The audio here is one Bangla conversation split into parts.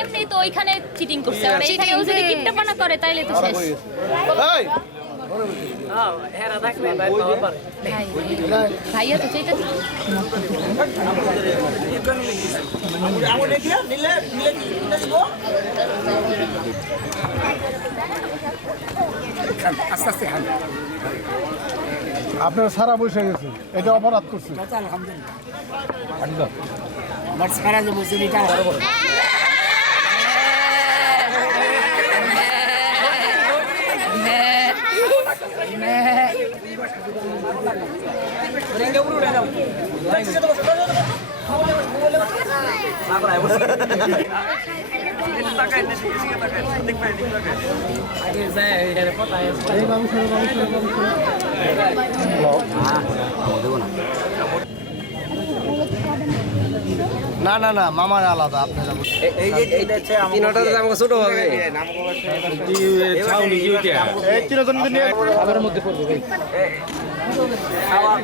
এমনি তো ওইখানে চিটিং করছে আর এইখানে ও যদি কিপটাপনা করে তাইলে তো শেষ ভাইয়া তো চাইতে আস্তে আস্তে খান আপনার সারা বসে গেছে এটা অপরাধ করছে আলহামদুলিল্লাহ আমার সারা যে বসে এটা না না না মামার আলাদা আপনার এই যে এইটা হচ্ছে তিনটার দাম ছোট হবে ছাউনি কিউটা এই তিনজন নিয়ে খাবারের মধ্যে পড়বে ভাই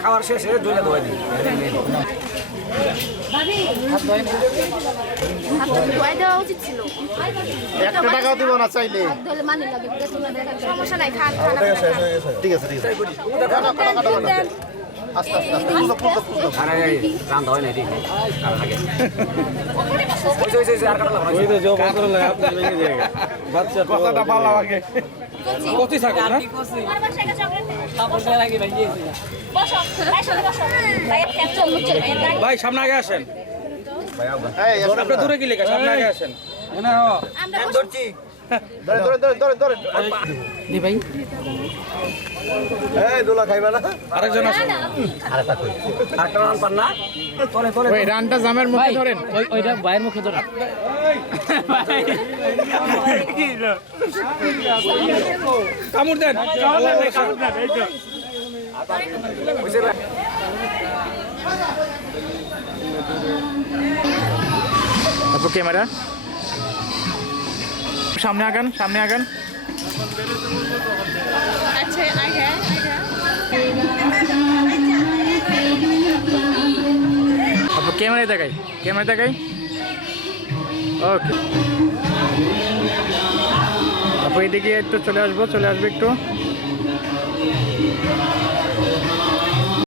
খাবার শেষ হয়ে ঢুলে ধোয়া দিই ভাবি হাত ধোয়া দেওয়া উচিত ছিল 1 টাকাও দিব না চাইলে ধরে মানে লাগে সমস্যা নাই খান খান ঠিক আছে ঠিক আছে আস্তে আস্তে পুরো আরে রান্না হয় না ঠিক আর লাগে ওই আর কাটা লাগবে ওই তো জব করে লাগে আপনি লেগে যায় বাচ্চা কথাটা ভালো লাগে কতি থাকে না আমার বাসায় চকলেট কাপড় লাগি ভাই দিয়েছি বসো বসো ভাই এক চমচ ভাই সামনে আগে আসেন ভাই এই আপনি দূরে কি লেখা সামনে আগে আসেন না আমরা ধরছি ধরে নি ভাই এই দোলা খাইবা না আরেকজন আসেন আরেকটা কই আরেকটা রান পান না তোরে ওই রানটা জামের মুখে ধরেন ওইটা বাইরের মুখে ধরেন কামড় দেন এই তো আপু ক্যামেরা সামনে আগান আচ্ছা আগে আপু ক্যামেরা দেখাই ওকে আপু এদিকে একটু চলে আসবে একটু